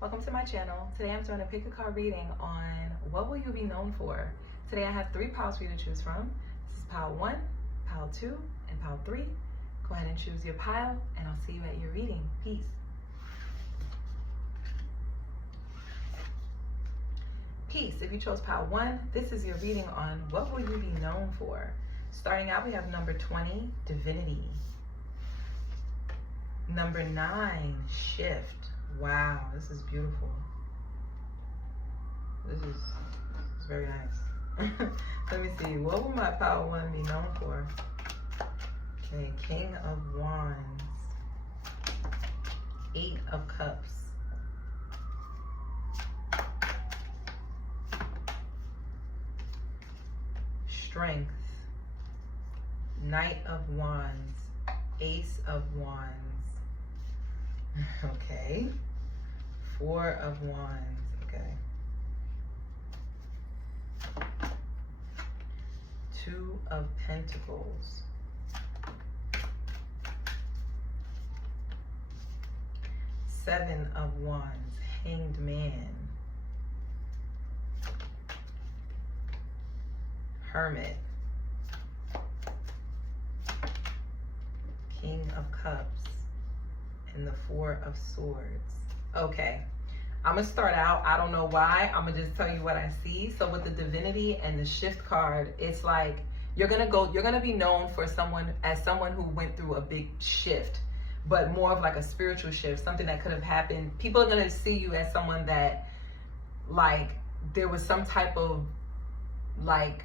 Welcome to my channel. Today I'm doing a pick a card reading on what will you be known for. Today I have 3 piles for you to choose from. This is pile 1, pile 2, and pile 3. Go ahead and choose your pile and I'll see you at your reading. Peace. Peace. If you chose pile 1, this is your reading on what will you be known for. Starting out, we have number 20, Divinity. Number 9, Shift. Wow, this is beautiful. This is very nice. Let me see. What will my pile 1 be known for? Okay, King of Wands. 8 of Cups. Strength. Knight of Wands. Ace of Wands. Okay. 4 of Wands. Okay. 2 of Pentacles. 7 of Wands. Hanged Man. Hermit. King of Cups. And the 4 of Swords. Okay, I'm gonna start out. I don't know why. I'm gonna just tell you what I see. So with the Divinity and the Shift card, it's like you're gonna be known for someone who went through a big shift, but more of like a spiritual shift, something that could have happened. People are gonna see you as someone that, like, there was some type of like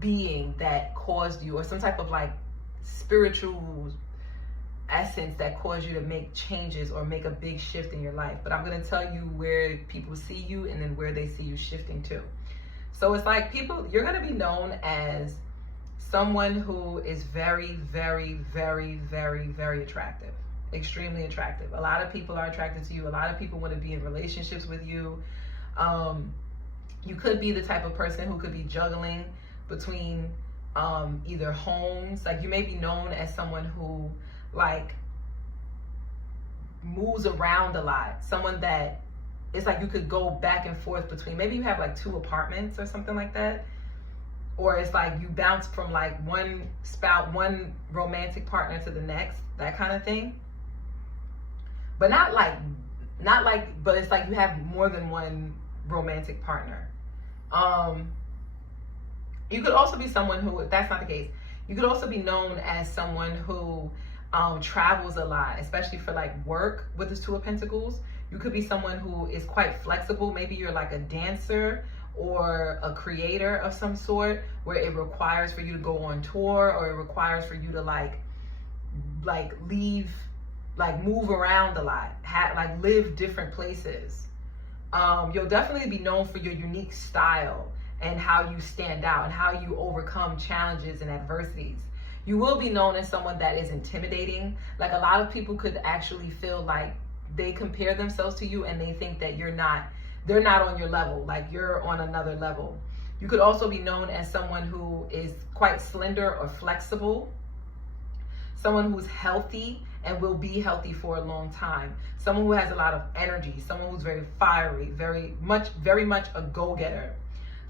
being that caused you, or some type of like spiritual essence that caused you to make changes or make a big shift in your life. But I'm going to tell you where people see you and then where they see you shifting to. So it's like you're going to be known as someone who is very, very, very, very, very attractive, extremely attractive. A lot of people are attracted to you. A lot of people want to be in relationships with you. You could be the type of person who could be juggling between either homes. Like, you may be known as someone who like moves around a lot, someone that it's like you could go back and forth between, maybe you have like 2 apartments or something like that, or it's like you bounce from like one romantic partner to the next, that kind of thing. But but it's like you have more than one romantic partner. You could also be someone who, if that's not the case, you could also be known as someone who travels a lot, especially for like work with this 2 of Pentacles. You could be someone who is quite flexible. Maybe you're like a dancer or a creator of some sort, where it requires for you to go on tour, or it requires for you to like leave, like move around a lot, like live different places. You'll definitely be known for your unique style and how you stand out and how you overcome challenges and adversities. You will be known as someone that is intimidating. Like, a lot of people could actually feel like they compare themselves to you and they think that they're not on your level, like you're on another level. You could also be known as someone who is quite slender or flexible, someone who's healthy and will be healthy for a long time, someone who has a lot of energy, someone who's very fiery, very much a go-getter.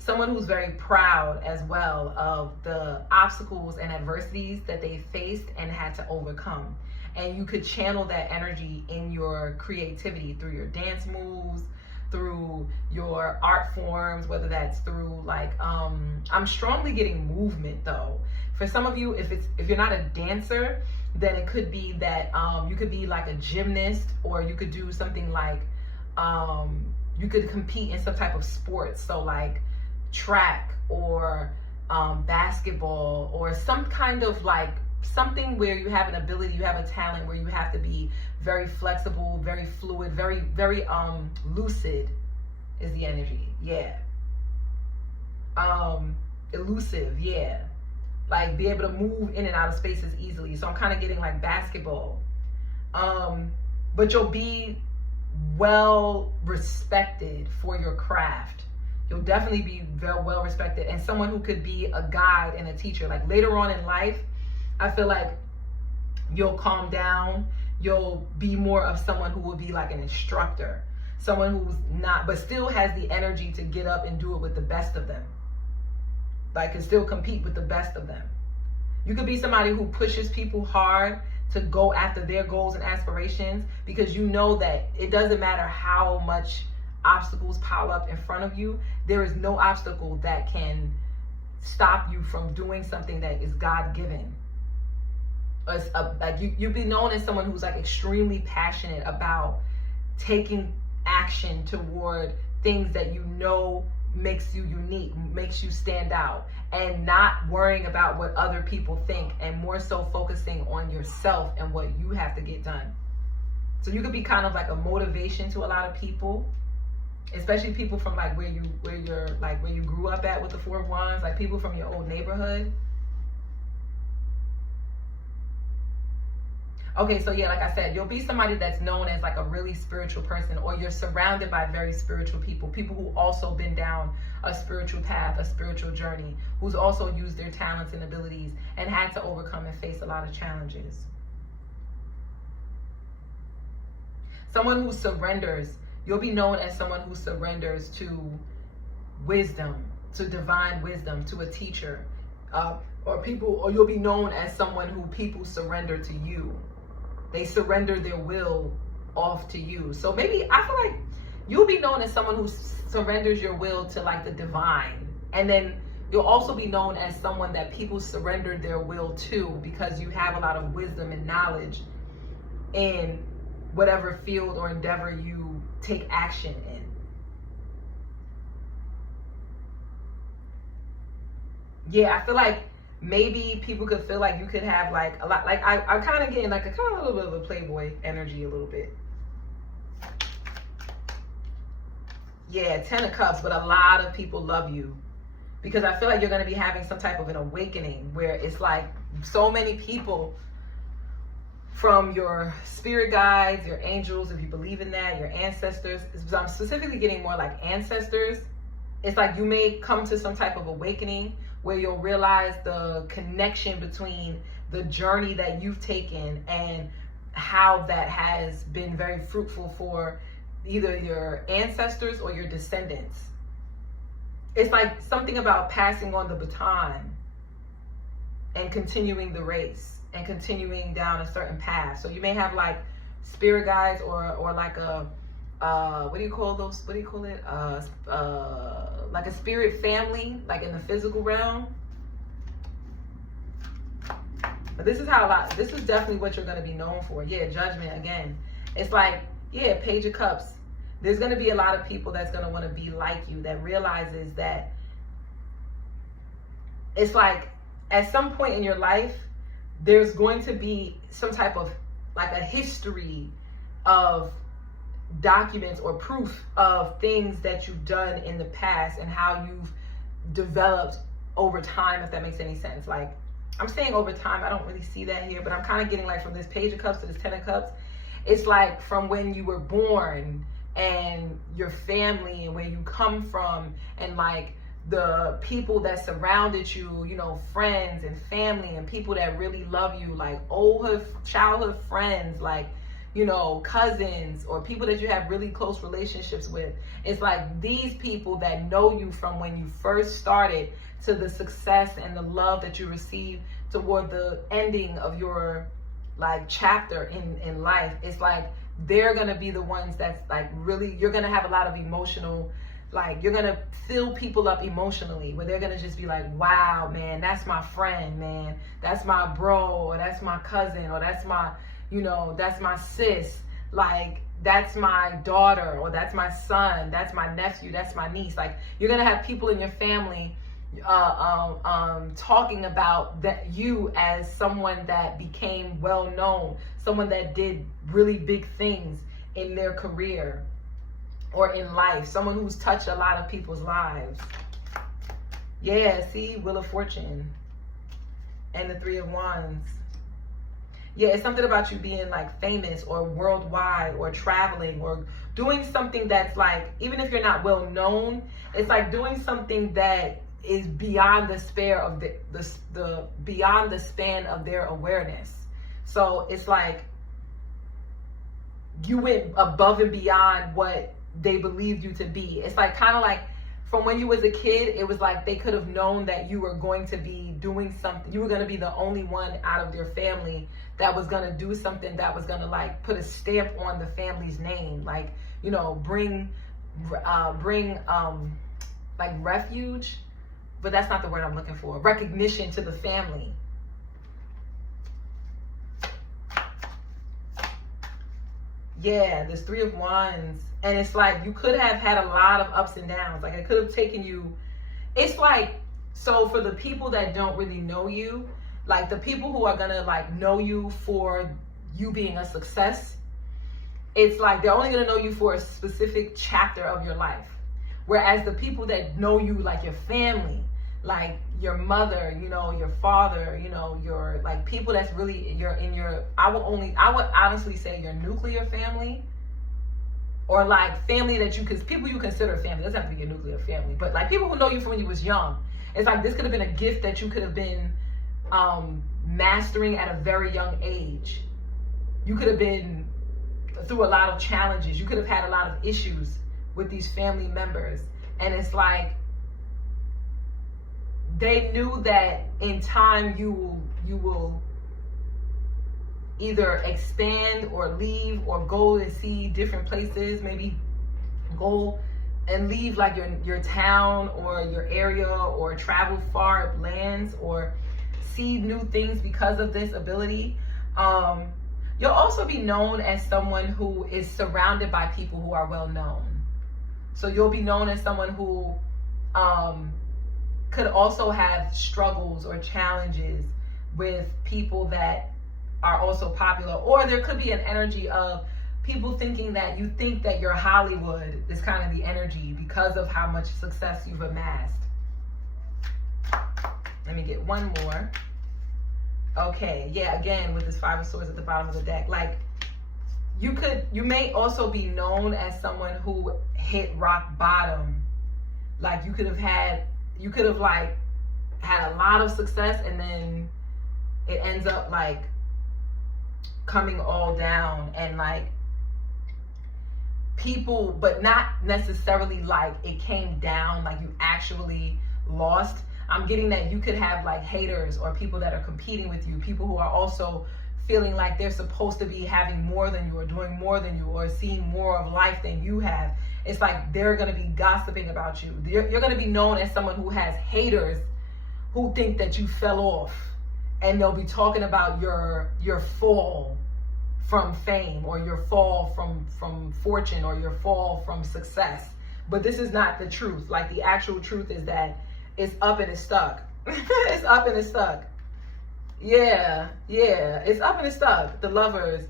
Someone who's very proud as well of the obstacles and adversities that they faced and had to overcome. And you could channel that energy in your creativity through your dance moves, through your art forms, whether that's through like, I'm strongly getting movement though. For some of you, if you're not a dancer, then it could be that you could be like a gymnast, or you could do something like, you could compete in some type of sports. So like track or basketball, or some kind of like something where you have an ability, you have a talent where you have to be very flexible, very fluid, very, very lucid is the energy. Yeah. Elusive. Yeah. Like, be able to move in and out of spaces easily. So I'm kind of getting like basketball. But you'll be well respected for your craft. You'll definitely be very well respected, and someone who could be a guide and a teacher. Like, later on in life, I feel like you'll calm down, you'll be more of someone who will be like an instructor, someone who's not, but still has the energy to get up and do it with the best of them, like can still compete with the best of them. You could be somebody who pushes people hard to go after their goals and aspirations, because you know that it doesn't matter how much obstacles pile up in front of you, there is no obstacle that can stop you from doing something that is God-given. Like you'd be known as someone who's like extremely passionate about taking action toward things that you know makes you unique, makes you stand out, and not worrying about what other people think, and more so focusing on yourself and what you have to get done. So you could be kind of like a motivation to a lot of people, especially people from like where you grew up at with the Four of Wands, like people from your old neighborhood. Okay, so yeah, like I said, you'll be somebody that's known as like a really spiritual person, or you're surrounded by very spiritual people who also been down a spiritual path, a spiritual journey, who's also used their talents and abilities and had to overcome and face a lot of challenges. Someone who surrenders, you'll be known as someone who surrenders to wisdom, to divine wisdom, to a teacher, or you'll be known as someone who people surrender to you. They surrender their will off to you. So maybe I feel like you'll be known as someone who surrenders your will to like the divine. And then you'll also be known as someone that people surrender their will to, because you have a lot of wisdom and knowledge in whatever field or endeavor you take action in. Yeah, I feel like maybe people could feel like you could have like a lot, like I'm kind of getting like a kind of a little bit of a playboy energy a little bit. Yeah, 10 of Cups, but a lot of people love you, because I feel like you're going to be having some type of an awakening where it's like so many people from your spirit guides, your angels, if you believe in that, your ancestors. I'm specifically getting more like ancestors. It's like you may come to some type of awakening where you'll realize the connection between the journey that you've taken and how that has been very fruitful for either your ancestors or your descendants. It's like something about passing on the baton and continuing the race and continuing down a certain path. So you may have like spirit guides or like a what do you call those? What do you call it? Like a spirit family, like in the physical realm. But this is this is definitely what you're going to be known for. Yeah, Judgment again. It's like, yeah, Page of Cups. There's going to be a lot of people that's going to want to be like you, that realizes that it's like at some point in your life, there's going to be some type of like a history of documents or proof of things that you've done in the past and how you've developed over time, if that makes any sense. Like I'm saying over time, I don't really see that here, but I'm kind of getting like from this Page of Cups to this 10 of Cups, it's like from when you were born and your family and where you come from and like the people that surrounded you, you know, friends and family and people that really love you, like old childhood friends, like, you know, cousins or people that you have really close relationships with. It's like these people that know you from when you first started to the success and the love that you received toward the ending of your like chapter in life. It's like they're gonna be the ones that's like really, you're gonna have a lot of emotional, like you're gonna fill people up emotionally where they're gonna just be like, wow, man, that's my friend, man, that's my bro, or that's my cousin, or that's my, you know, that's my sis, like that's my daughter, or that's my son, that's my nephew, that's my niece. Like you're gonna have people in your family talking about that you as someone that became well known, someone that did really big things in their career or in life, someone who's touched a lot of people's lives. Yeah, see, Wheel of Fortune and the 3 of Wands. Yeah, it's something about you being like famous or worldwide or traveling or doing something that's like, even if you're not well known, it's like doing something that is beyond the span of beyond the span of their awareness. So it's like you went above and beyond what they believed you to be. It's like kind of like from when you was a kid, it was like they could have known that you were going to be doing something. You were going to be the only one out of your family that was going to do something that was going to like put a stamp on the family's name. Like, you know, bring like refuge, but that's not the word I'm looking for. Recognition to the family. Yeah, this Three of Wands. And it's like you could have had a lot of ups and downs. Like it could have taken you. It's like, so for the people that don't really know you, like the people who are going to like know you for you being a success, it's like they're only going to know you for a specific chapter of your life. Whereas the people that know you, like your family, like your mother, you know, your father, you know, your like people that's really I would honestly say your nuclear family, or like family that people you consider family. It doesn't have to be your nuclear family, but like people who know you from when you was young. It's like this could have been a gift that you could have been mastering at a very young age. You could have been through a lot of challenges. You could have had a lot of issues with these family members. And it's like they knew that in time you will either expand or leave or go and see different places, maybe go and leave like your town or your area, or travel far lands or see new things because of this ability. You'll also be known as someone who is surrounded by people who are well known. So you'll be known as someone who could also have struggles or challenges with people that are also popular. Or there could be an energy of people thinking that you think that you're Hollywood is kind of the energy because of how much success you've amassed. Let me get one more. Okay, yeah, again, with this Five of Swords at the bottom of the deck. Like, you may also be known as someone who hit rock bottom. Like, you could have like had a lot of success and then it ends up like coming all down, and like people, but not necessarily like it came down, like you actually lost. I'm getting that you could have like haters or people that are competing with you, people who are also feeling like they're supposed to be having more than you, or doing more than you, or seeing more of life than you have. It's like they're going to be gossiping about you. You're going to be known as someone who has haters who think that you fell off, and they'll be talking about your fall from fame, or your fall from fortune, or your fall from success. But this is not the truth. Like, the actual truth is that it's up and it's stuck. It's up and it's stuck. Yeah, it's up and it's stuck. The Lovers,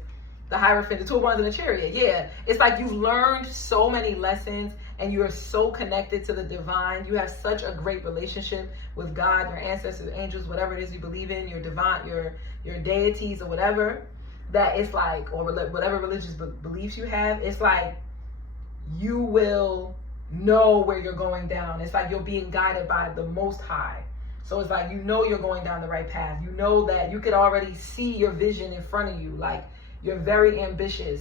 the Hierophant, the Two of Wands, and the Chariot. Yeah, it's like you've learned so many lessons, and you are so connected to the divine. You have such a great relationship with God, your ancestors, angels, whatever it is you believe in, your divine, your deities, or whatever. That it's like, or whatever religious beliefs you have. It's like you will know where you're going down. It's like you're being guided by the Most High. So it's like, you know, you're going down the right path. You know that you could already see your vision in front of you. Like, you're very ambitious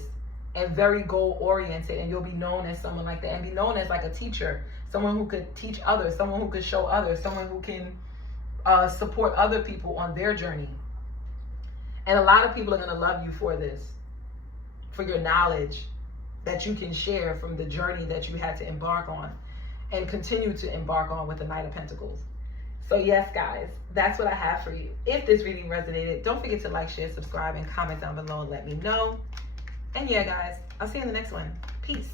and very goal oriented, and you'll be known as someone like that, and be known as like a teacher, someone who could teach others, someone who could show others, someone who can support other people on their journey. And a lot of people are going to love you for this, for your knowledge that you can share from the journey that you had to embark on and continue to embark on with the Knight of Pentacles. So yes, guys, that's what I have for you. If this reading resonated, don't forget to like, share, subscribe, and comment down below and let me know. And yeah, guys, I'll see you in the next one. Peace.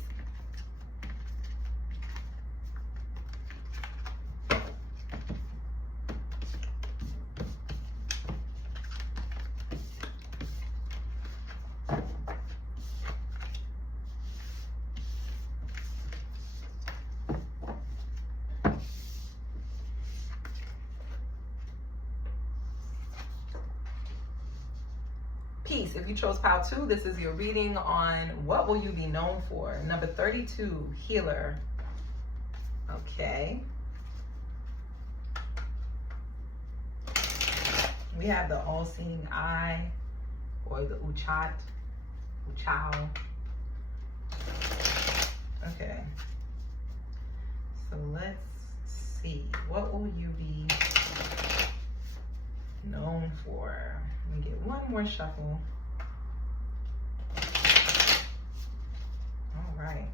Peace. If you chose pile 2, this is your reading on what will you be known for. Number 32, healer. Okay. We have the all-seeing eye, or the Uchat, Uchao. let's see. What will you be known for? Let me get one more shuffle. All right.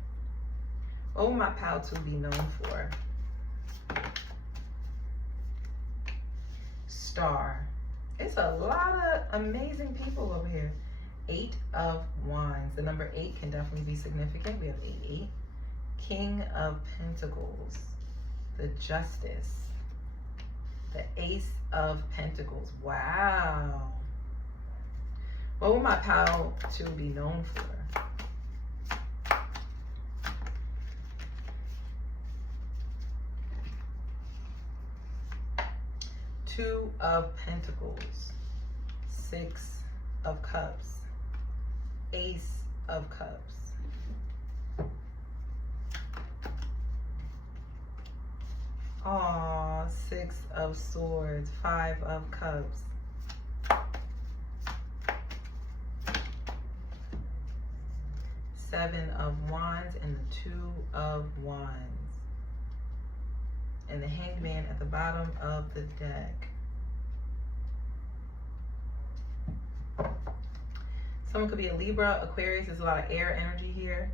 What will my pal 2 be known for? Star. It's a lot of amazing people over here. 8 of Wands. The number 8 can definitely be significant. We have 8. King of Pentacles. The Justice. The Ace of Pentacles. Wow. What will my pal 2 be known for? Two of Pentacles, 6 of Cups, Ace of Cups. Aw, 6 of Swords, 5 of Cups. Seven of Wands and the 2 of Wands. And the Hanged Man at the bottom of the deck. Someone could be a Libra, Aquarius. There's a lot of air energy here.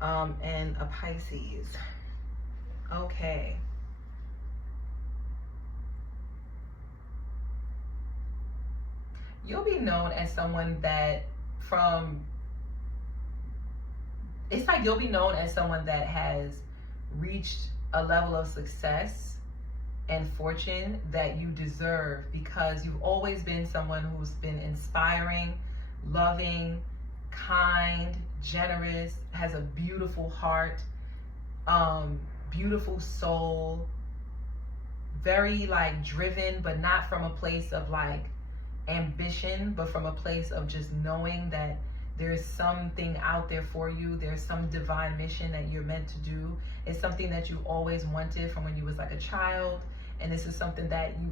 And a Pisces. Okay. You'll be known as someone that it's like you'll be known as someone that has reached a level of success and fortune that you deserve, because you've always been someone who's been inspiring, loving, kind, generous, has a beautiful heart, beautiful soul, very like driven, but not from a place of like ambition, but from a place of just knowing that there's something out there for you. There's some divine mission that you're meant to do. It's something that you always wanted from when you was like a child. And this is something that you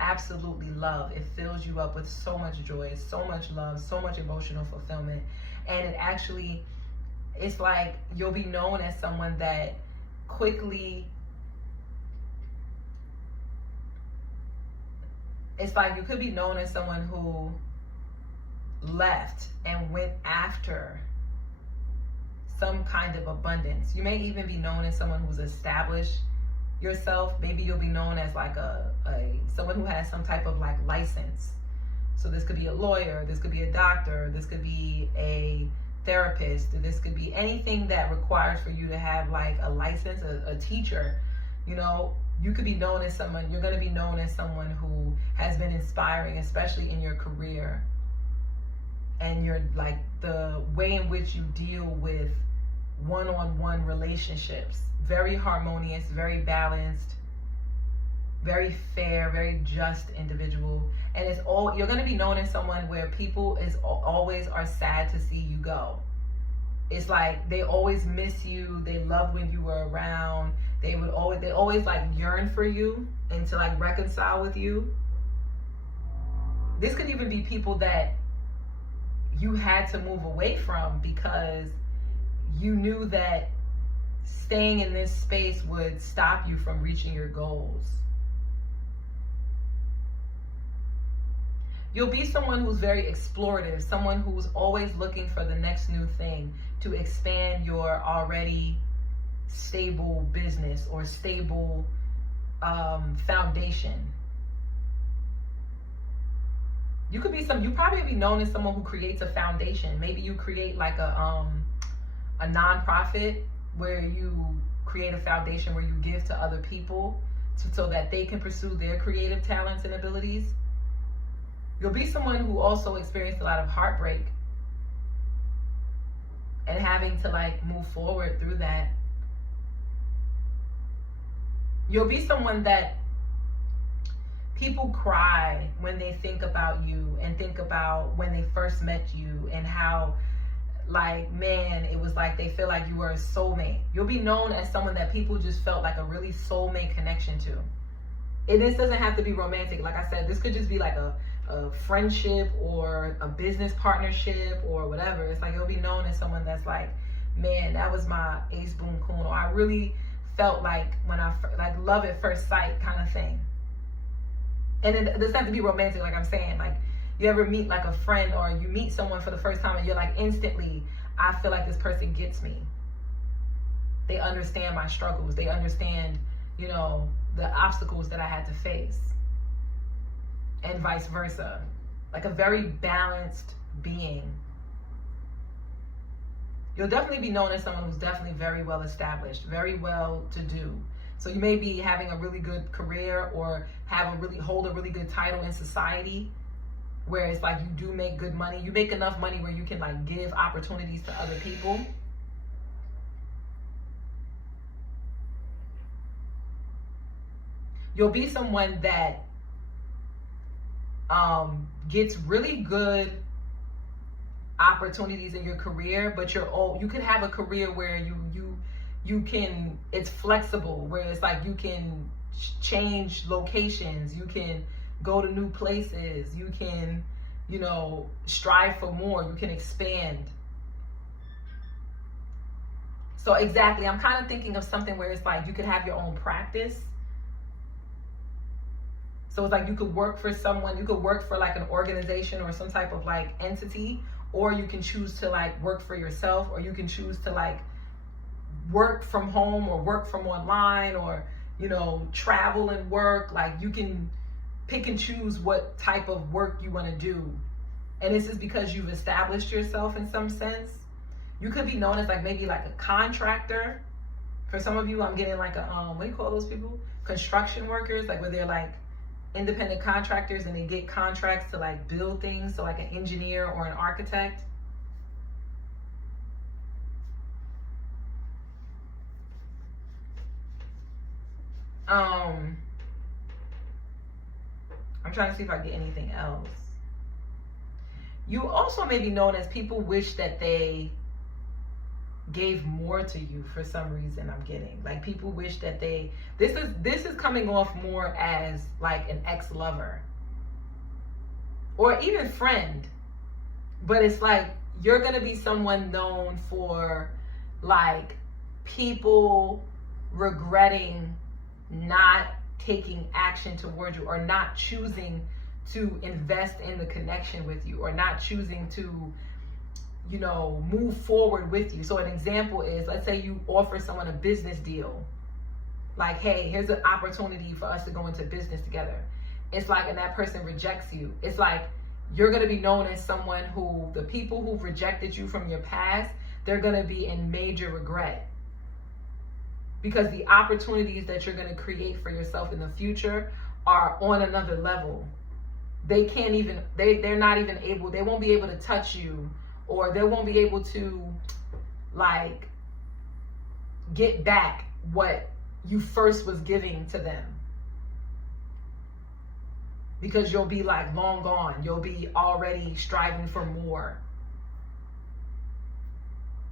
absolutely love. It fills you up with so much joy, so much love, so much emotional fulfillment. And it's like you'll be known as someone that quickly, it's like you could be known as someone who left and went after some kind of abundance. You may even be known as someone who's established yourself. Maybe you'll be known as like someone who has some type of like license. So this could be a lawyer, this could be a doctor, this could be a therapist, this could be anything that requires for you to have like a license, a teacher. You know, you could be known as someone, you're going to be known as someone who has been inspiring, especially in your career. And you're like the way in which you deal with one-on-one relationships, very harmonious, very balanced, very fair, very just individual. And it's all, you're going to be known as someone where people always are sad to see you go. It's like they always miss you. They loved when you were around. They always like yearn for you and to like reconcile with you. This could even be people that you had to move away from because you knew that staying in this space would stop you from reaching your goals. You'll be someone who's very explorative, someone who's always looking for the next new thing to expand your already stable business or stable foundation. You probably be known as someone who creates a foundation. Maybe you create like a nonprofit where you create a foundation where you give to other people so that they can pursue their creative talents and abilities. You'll be someone who also experienced a lot of heartbreak and having to like move forward through that. You'll be someone that people cry when they think about you and think about when they first met you and how, like, man, it was like they feel like you were a soulmate. You'll be known as someone that people just felt like a really soulmate connection to. And this doesn't have to be romantic. Like I said, this could just be like a friendship or a business partnership or whatever. It's like you'll be known as someone that's like, man, that was my ace boon coon, or I really felt like when like love at first sight kind of thing. And it doesn't have to be romantic, like I'm saying. Like, you ever meet like a friend, or you meet someone for the first time and you're like, instantly, I feel like this person gets me. They understand my struggles. They understand, you know, the obstacles that I had to face. And vice versa. Like a very balanced being. You'll definitely be known as someone who's definitely very well established, very well to do. So you may be having a really good career, or hold a really good title in society, where it's like you do make good money. You make enough money where you can like give opportunities to other people. You'll be someone that gets really good opportunities in your career, but you could have a career where you can, it's flexible, where it's like you can change locations, you can go to new places, you can, you know, strive for more, you can expand. So exactly, I'm kind of thinking of something where it's like you could have your own practice. So it's like you could work for someone, you could work for like an organization or some type of like entity, or you can choose to like work for yourself, or you can choose to like work from home or work from online, or, you know, travel and work. Like, you can pick and choose what type of work you want to do. And this is because you've established yourself in some sense. You could be known as like maybe like a contractor. For some of you, I'm getting like a, what do you call those people? Construction workers, like where they're like independent contractors and they get contracts to like build things. So like an engineer or an architect. I'm trying to see if I get anything else. You also may be known as people wish that they gave more to you for some reason. I'm getting like people wish that this is coming off more as like an ex-lover or even friend, but it's like you're gonna be someone known for like people regretting not taking action towards you, or not choosing to invest in the connection with you, or not choosing to, you know, move forward with you. So an example is, let's say you offer someone a business deal, like, hey, here's an opportunity for us to go into business together. It's like, and that person rejects you. It's like you're going to be known as someone who, the people who've rejected you from your past, they're going to be in major regret. Because the opportunities that you're going to create for yourself in the future are on another level. They can't even, they're not even able, they won't be able to touch you, or they won't be able to like get back what you first was giving to them. Because you'll be like long gone. You'll be already striving for more.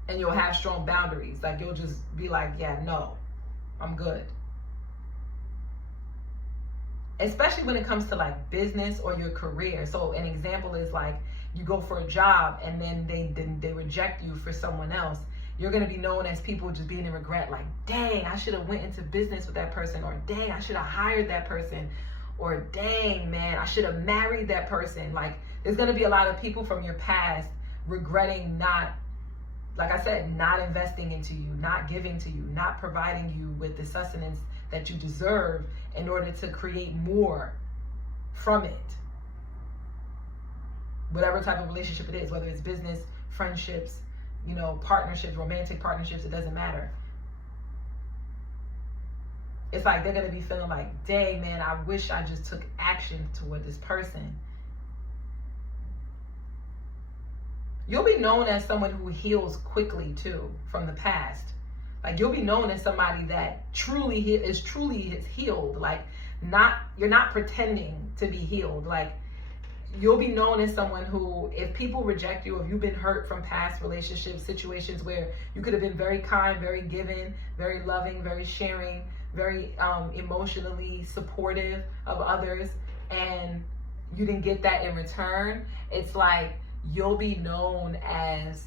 And you'll have strong boundaries. Like, you'll just be like, yeah, no, I'm good. Especially when it comes to like business or your career. So an example is like, you go for a job and then they reject you for someone else. You're going to be known as people just being in regret, like, dang, I should have went into business with that person, or dang, I should have hired that person, or dang, man, I should have married that person. Like, there's going to be a lot of people from your past regretting not, like I said, not investing into you, not giving to you, not providing you with the sustenance that you deserve in order to create more from it. Whatever type of relationship it is, whether it's business, friendships, you know, partnerships, romantic partnerships, it doesn't matter. It's like they're going to be feeling like, dang, man, I wish I just took action toward this person. You'll be known as someone who heals quickly too from the past. Like, you'll be known as somebody that truly is healed. Like, you're not pretending to be healed. Like, you'll be known as someone who, if people reject you, if you've been hurt from past relationships, situations where you could have been very kind, very giving, very loving, very sharing, very emotionally supportive of others, and you didn't get that in return, it's like you'll be known as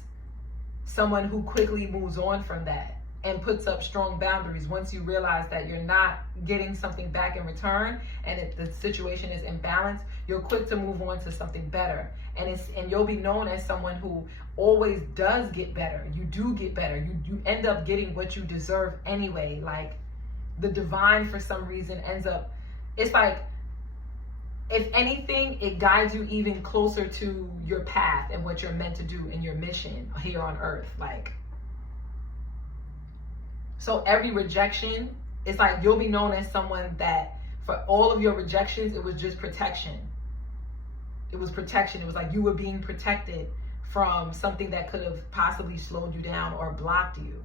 someone who quickly moves on from that. and puts up strong boundaries. Once you realize that you're not getting something back in return and the situation is imbalanced, you're quick to move on to something better. And you'll be known as someone who always does get better. You do get better. You end up getting what you deserve anyway. Like the divine, for some reason, ends up, it's like, if anything, it guides you even closer to your path and what you're meant to do in your mission here on earth. Like, so every rejection, it's like you'll be known as someone that for all of your rejections, it was just protection. It was protection. It was like you were being protected from something that could have possibly slowed you down or blocked you.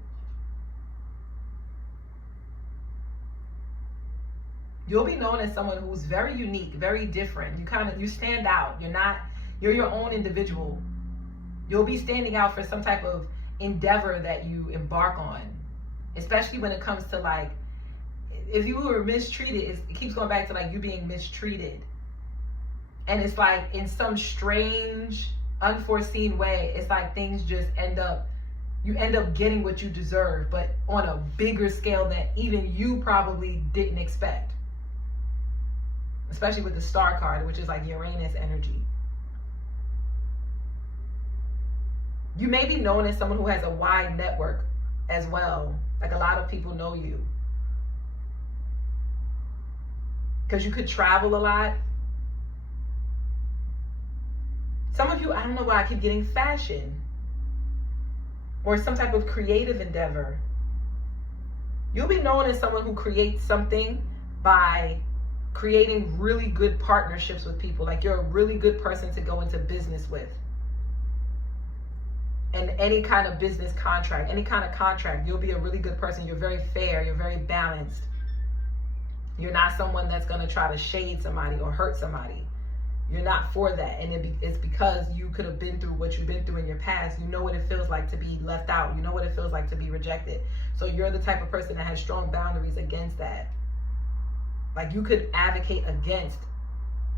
You'll be known as someone who's very unique, very different. You stand out. You're your own individual. You'll be standing out for some type of endeavor that you embark on, especially when it comes to like, if you were mistreated, it keeps going back to like you being mistreated. And it's like in some strange, unforeseen way, it's like things just you end up getting what you deserve, but on a bigger scale that even you probably didn't expect. Especially with the star card, which is like Uranus energy. You may be known as someone who has a wide network as well. Like a lot of people know you. Because you could travel a lot. Some of you, I don't know why I keep getting fashion. Or some type of creative endeavor. You'll be known as someone who creates something by creating really good partnerships with people. Like you're a really good person to go into business with. And any kind of business contract, any kind of contract, you'll be a really good person. You're very fair. You're very balanced. You're not someone that's going to try to shade somebody or hurt somebody. You're not for that. And it's because you could have been through what you've been through in your past. You know what it feels like to be left out. You know what it feels like to be rejected. So you're the type of person that has strong boundaries against that. Like you could advocate against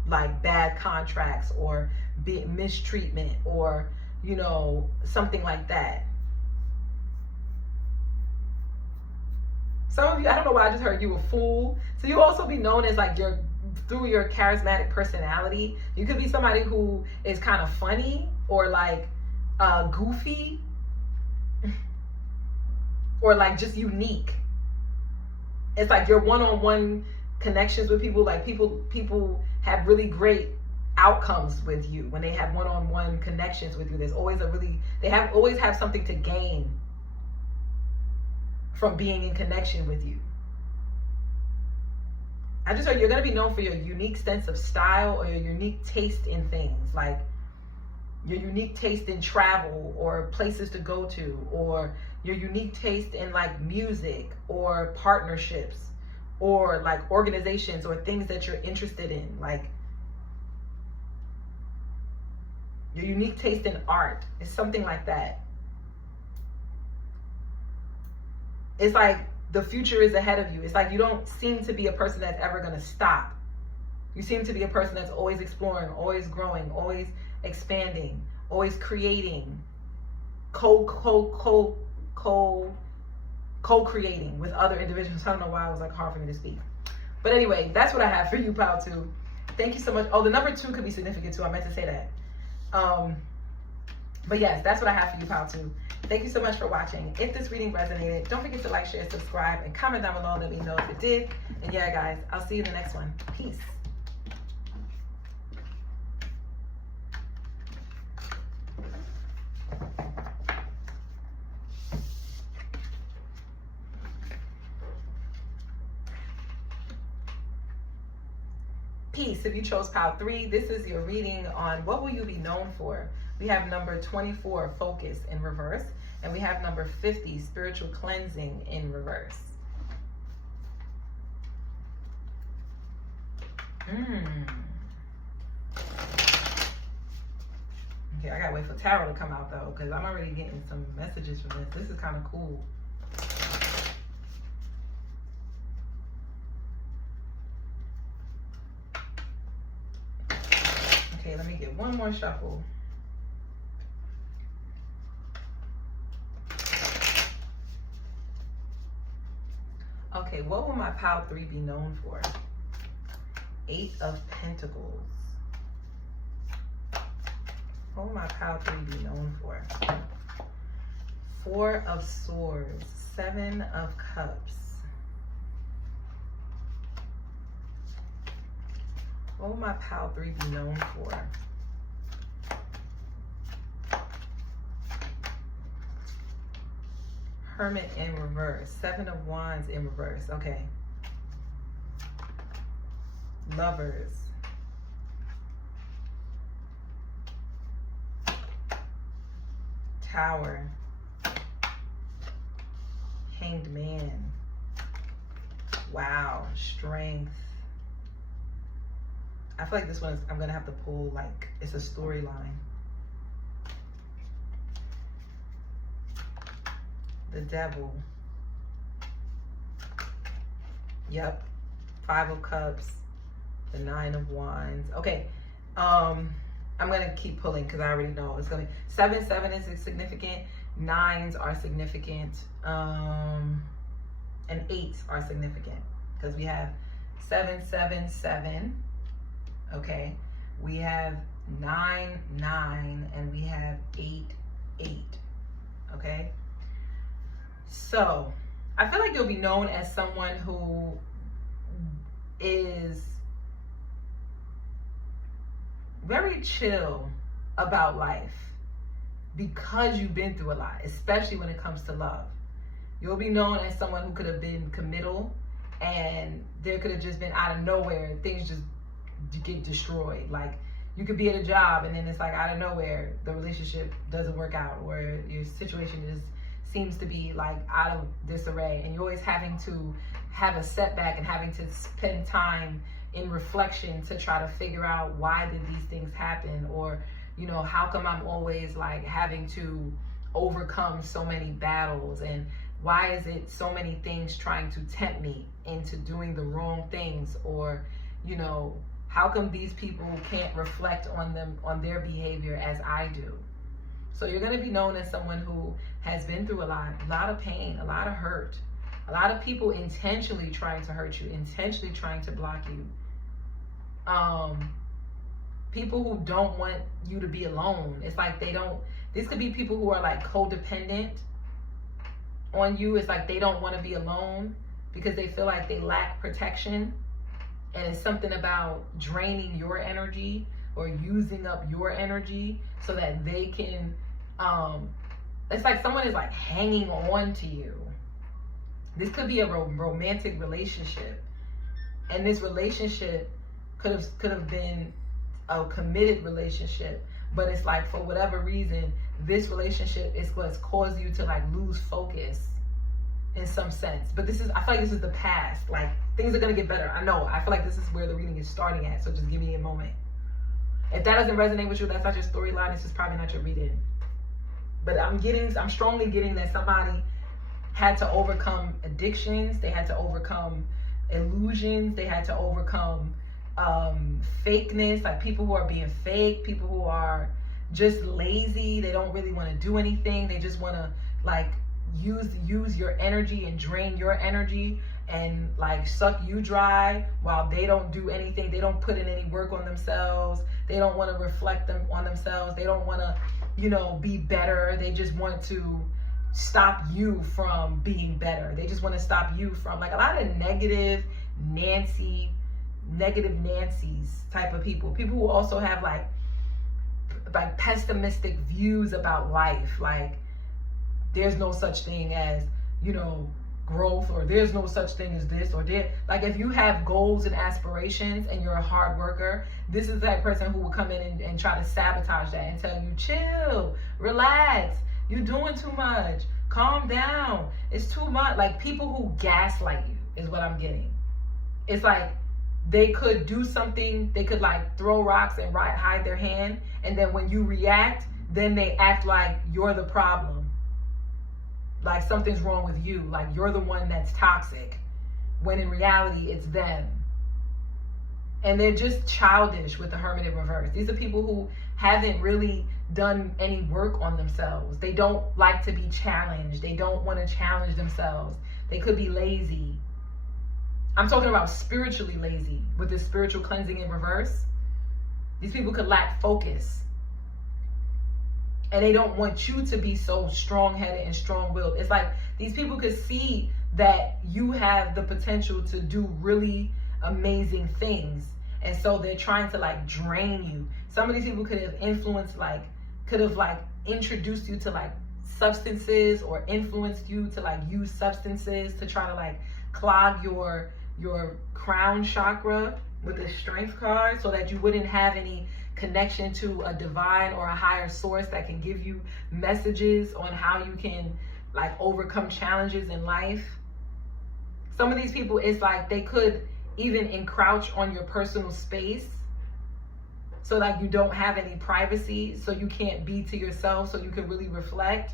like bad contracts or mistreatment or, you know, something like that. Some of you, I don't know why I just heard you a fool. So you also be known as like through your charismatic personality. You could be somebody who is kind of funny or like goofy or like just unique. It's like your one-on-one connections with people, like people have really great outcomes with you when they have one-on-one connections with you. There's always always have something to gain from being in connection with you. I just heard you're going to be known for your unique sense of style or your unique taste in things, like your unique taste in travel or places to go to, or your unique taste in like music or partnerships or like organizations or things that you're interested in, like your unique taste in art. It's something like that. It's like the future is ahead of you. It's like you don't seem to be a person that's ever going to stop. You seem to be a person that's always exploring, always growing, always expanding, always creating, co-creating with other individuals. I don't know why it was like hard for me to speak. But anyway, that's what I have for you, pal, too. Thank you so much. Oh, the number 2 could be significant too. I meant to say that. But yes, that's what I have for you, pal, too. Thank you so much for watching. If this reading resonated, don't forget to like, share, subscribe, and comment down below and let me know if it did. And yeah, guys, I'll see you in the next one. Peace. Peace. If you chose pile 3, this is your reading on what will you be known for. We have number 24, focus, in reverse, and we have number 50, spiritual cleansing, in reverse. Okay, I gotta wait for tarot to come out though, because I'm already getting some messages from this. This is kind of cool. Okay, let me get one more shuffle. Okay, what will my pile 3 be known for? 8 of Pentacles. What will my pile 3 be known for? 4 of Swords. 7 of Cups. What will my pile 3 be known for? Hermit in reverse. 7 of Wands in reverse. Okay. Lovers. Tower. Hanged Man. Wow. Strength. I feel like this one is, I'm going to have to pull, like, it's a storyline. The Devil. Yep. 5 of Cups. The 9 of Wands. Okay. I'm going to keep pulling because I already know it's going to be 7 is significant. 9s are significant. And 8s are significant because we have 7, 7, 7. Okay. We have 9, 9, and we have 8, 8. Okay. So, I feel like you'll be known as someone who is very chill about life because you've been through a lot, especially when it comes to love. You'll be known as someone who could have been committal, and there could have just been out of nowhere, things just get destroyed. Like, you could be at a job and then it's like out of nowhere, the relationship doesn't work out, or your situation seems to be like out of disarray, and you're always having to have a setback and having to spend time in reflection to try to figure out why did these things happen, or, you know, how come I'm always like having to overcome so many battles, and why is it so many things trying to tempt me into doing the wrong things, or, you know, how come these people can't reflect on their behavior as I do? So you're going to be known as someone who has been through a lot of pain, a lot of hurt, a lot of people intentionally trying to hurt you, intentionally trying to block you. People who don't want you to be alone. It's like this could be people who are like codependent on you. It's like they don't want to be alone because they feel like they lack protection. And it's something about draining your energy or using up your energy so that they can, it's like someone is like hanging on to you. This could be a romantic relationship. And this relationship could have been a committed relationship. But it's like, for whatever reason, this relationship is what's caused you to like lose focus in some sense. But I feel like this is the past. Like, things are going to get better. I know. I feel like this is where the reading is starting at. So just give me a moment. If that doesn't resonate with you, that's not your storyline. This is probably not your reading. But I'm strongly getting that somebody had to overcome addictions. They had to overcome illusions. They had to overcome fakeness. Like people who are being fake. People who are just lazy. They don't really want to do anything. They just want to like use your energy and drain your energy and like suck you dry while they don't do anything. They don't put in any work on themselves. They don't want to reflect on themselves. They don't want to, you know, be better. They just want to stop you from being better. They just want to stop you from, like, a lot of negative Nancy's type of people. People who also have like pessimistic views about life. Like, there's no such thing as, you know, growth, or there's no such thing as this or that. Like, if you have goals and aspirations and you're a hard worker, this is that person who will come in and try to sabotage that and tell you, chill, relax, you're doing too much, calm down, it's too much. Like, people who gaslight you is what I'm getting. It's like they could do something, they could like throw rocks and hide their hand, and then when you react, then they act like you're the problem. Like something's wrong with you, like you're the one that's toxic, when in reality it's them. And they're just childish with the Hermit in reverse. These are people who haven't really done any work on themselves. They don't like to be challenged. They don't want to challenge themselves. They could be lazy. I'm talking about spiritually lazy with this spiritual cleansing in reverse. These people could lack focus. And they don't want you to be so strong-headed and strong-willed. It's like these people could see that you have the potential to do really amazing things. And so they're trying to like drain you. Some of these people could have influenced, could have introduced you to like substances, or influenced you to like use substances to try to like clog your crown chakra with the strength card, so that you wouldn't have any connection to a divine or a higher source that can give you messages on how you can like overcome challenges in life. Some of these people, it's like they could even encroach on your personal space, so like you don't have any privacy, so you can't be to yourself, so you can really reflect.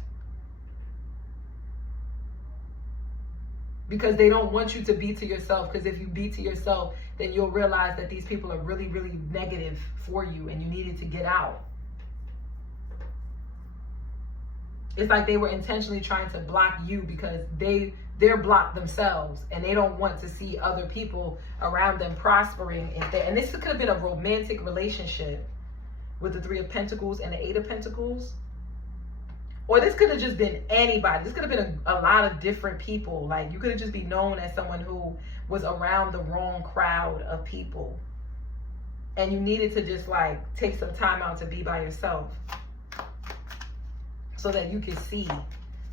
Because they don't want you to be to yourself, because if you be to yourself, then you'll realize that these people are really, really negative for you and you needed to get out. It's like they were intentionally trying to block you because they're blocked themselves, and they don't want to see other people around them prospering. And this could have been a romantic relationship with the Three of Pentacles and the Eight of Pentacles. Or this could have just been anybody. This could have been a lot of different people. Like, you could have just been known as someone who was around the wrong crowd of people. And you needed to just like take some time out to be by yourself, so that you could see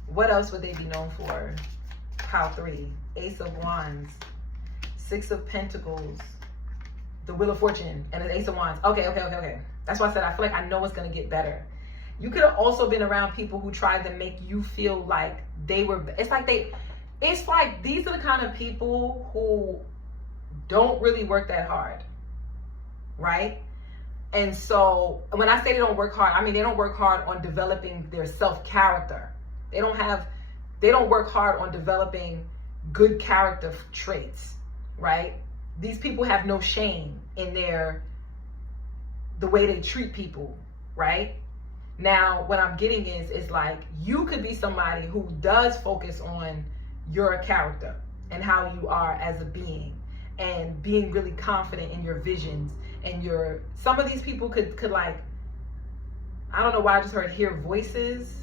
what else would they be known for. Pile 3, Ace of Wands, Six of Pentacles, the Wheel of Fortune, and the Ace of Wands. Okay. That's why I said I feel like I know it's going to get better. You could have also been around people who tried to make you feel like they were, it's like these are the kind of people who don't really work that hard, right? And so when I say they don't work hard, I mean they don't work hard on developing their self-character. They don't work hard on developing good character traits, right? These people have no shame in the way they treat people, right? Now, what I'm getting is like, you could be somebody who does focus on your character and how you are as a being, and being really confident in your visions and some of these people could like, I don't know why I just hear voices.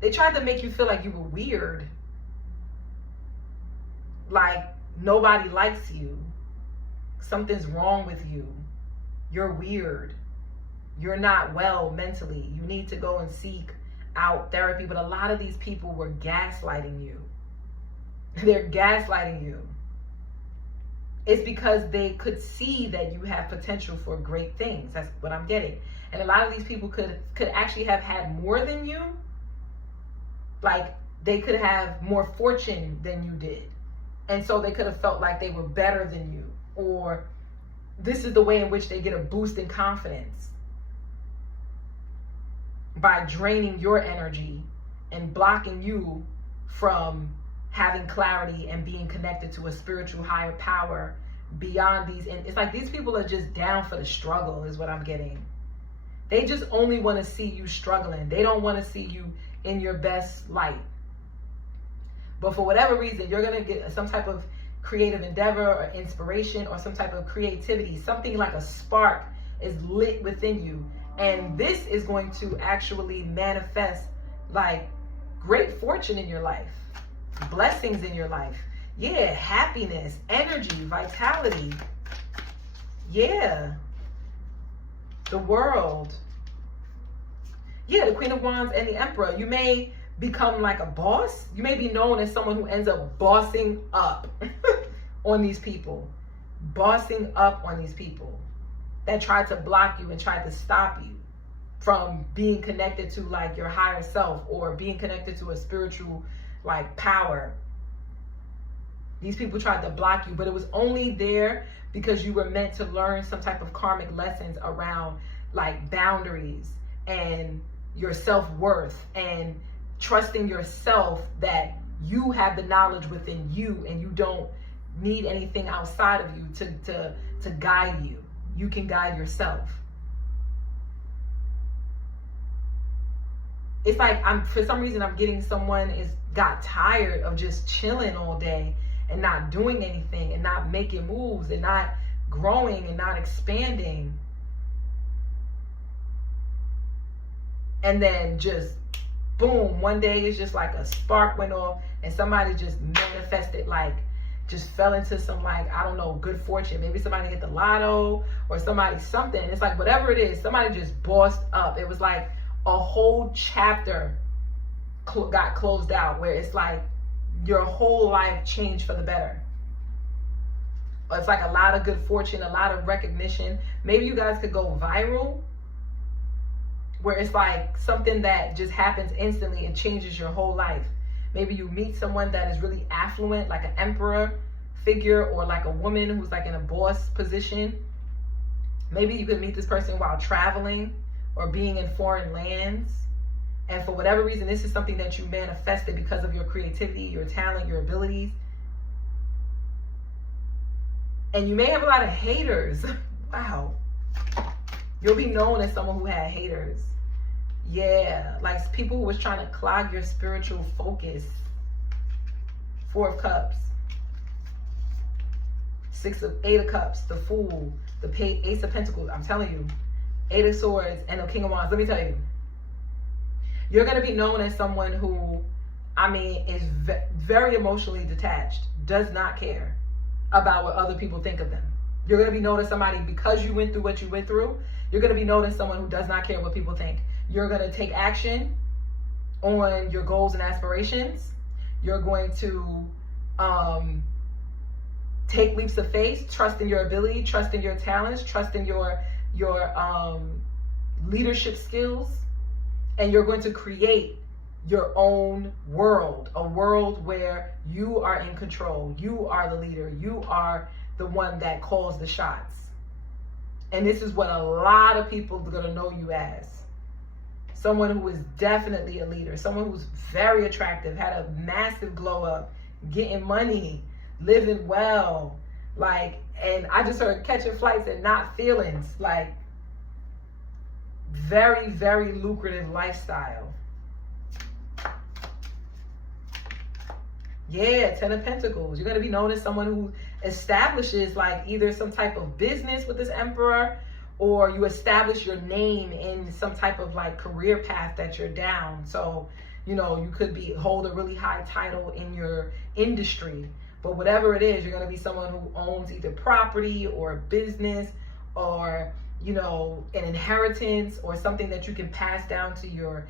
They tried to make you feel like you were weird. Like nobody likes you. Something's wrong with you. You're weird. You're not well mentally. You need to go and seek out therapy. But a lot of these people were gaslighting you. They're gaslighting you. It's because they could see that you have potential for great things. That's what I'm getting. And a lot of these people could actually have had more than you. Like they could have more fortune than you did. And so they could have felt like they were better than you. Or this is the way in which they get a boost in confidence. By draining your energy and blocking you from having clarity and being connected to a spiritual higher power beyond these. And it's like these people are just down for the struggle is what I'm getting. They just only want to see you struggling. They don't want to see you in your best light. But for whatever reason, you're going to get some type of creative endeavor or inspiration or some type of creativity. Something like a spark is lit within you. And this is going to actually manifest like great fortune in your life, blessings in your life. Yeah, happiness, energy, vitality. Yeah, the world. Yeah, the Queen of Wands and the Emperor. You may become like a boss. You may be known as someone who ends up bossing up on these people. Bossing up on these people that tried to block you and tried to stop you from being connected to like your higher self or being connected to a spiritual like power. These people tried to block you, but it was only there because you were meant to learn some type of karmic lessons around like boundaries and your self-worth and trusting yourself that you have the knowledge within you and you don't need anything outside of you to guide you. You can guide yourself. It's like for some reason I'm getting someone got tired of just chilling all day and not doing anything and not making moves and not growing and not expanding. And then just boom, one day it's just like a spark went off and somebody just manifested, like just fell into some, like, I don't know, good fortune. Maybe somebody hit the lotto or somebody something. It's like whatever it is, somebody just bossed up. It was like a whole chapter got closed out where it's like your whole life changed for the better. It's like a lot of good fortune, a lot of recognition. Maybe you guys could go viral, where it's like something that just happens instantly and changes your whole life. Maybe you meet someone that is really affluent, like an emperor figure, or like a woman who's like in a boss position. Maybe you could meet this person while traveling or being in foreign lands. And for whatever reason, this is something that you manifested because of your creativity, your talent, your abilities. And you may have a lot of haters. Wow. You'll be known as someone who had haters. Yeah, like people who was trying to clog your spiritual focus. 4 of Cups. 8 of Cups, the Fool, the Ace of Pentacles. I'm telling you. 8 of Swords and the King of Wands. Let me tell you. You're going to be known as someone who, I mean, is very emotionally detached. Does not care about what other people think of them. You're going to be known as somebody, because you went through what you went through, you're going to be known as someone who does not care what people think. You're going to take action on your goals and aspirations. You're going to take leaps of faith, trust in your ability, trust in your talents, trust in your leadership skills. And you're going to create your own world, a world where you are in control. You are the leader. You are the one that calls the shots. And this is what a lot of people are going to know you as. Someone who is definitely a leader. Someone who's very attractive, had a massive glow up, getting money, living well. Like, and I just heard catching flights and not feelings. Like, very, very lucrative lifestyle. Yeah, 10 of Pentacles. You're going to be known as someone who establishes like either some type of business with this Emperor, or you establish your name in some type of like career path that you're down. So, you know, you could hold a really high title in your industry. But whatever it is, you're going to be someone who owns either property or a business, or, you know, an inheritance, or something that you can pass down to your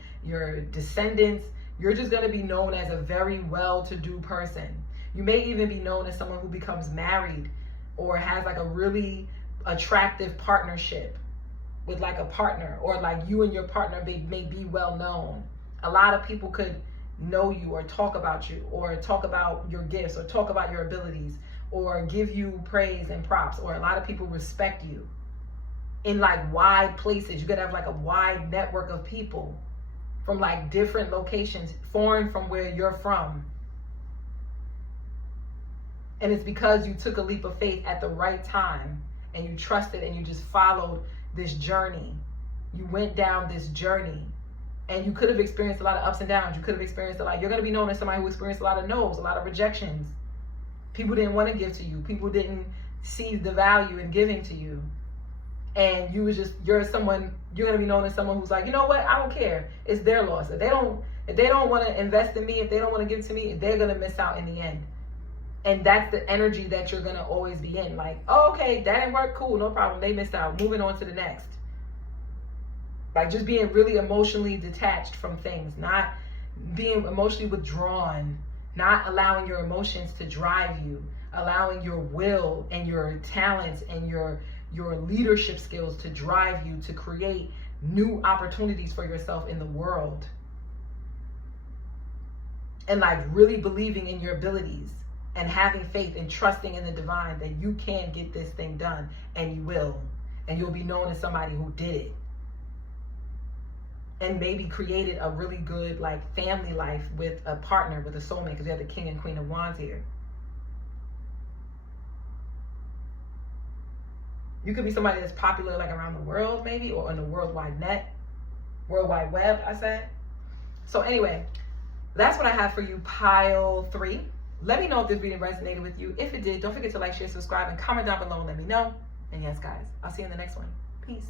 descendants. You're just going to be known as a very well-to-do person. You may even be known as someone who becomes married or has like a really attractive partnership with like a partner, or like you and your partner may be well known. A lot of people could know you or talk about you or talk about your gifts or talk about your abilities or give you praise and props, or a lot of people respect you in like wide places. You could have like a wide network of people from like different locations, foreign from where you're from. And it's because you took a leap of faith at the right time, and you trusted and you just followed this journey. You went down this journey, and you could have experienced a lot of ups and downs. You could have experienced a lot. You're going to be known as somebody who experienced a lot of no's, a lot of rejections. People didn't want to give to you. People didn't see the value in giving to you. And you're going to be known as someone who's like, you know what? I don't care. It's their loss. If they don't want to invest in me, if they don't want to give to me, they're going to miss out in the end. And that's the energy that you're going to always be in. Like, oh, okay, that didn't work. Cool. No problem. They missed out. Moving on to the next. Like just being really emotionally detached from things, not being emotionally withdrawn, not allowing your emotions to drive you, allowing your will and your talents and your leadership skills to drive you to create new opportunities for yourself in the world. And like really believing in your abilities and having faith and trusting in the divine that you can get this thing done, and you will. And you'll be known as somebody who did it. And maybe created a really good like family life with a partner, with a soulmate, because you have the King and Queen of Wands here. You could be somebody that's popular like around the world maybe, or on the World Wide Web, I said. So anyway, that's what I have for you, pile 3. Let me know if this reading resonated with you. If it did, don't forget to like, share, subscribe, and comment down below and let me know. And yes, guys, I'll see you in the next one. Peace.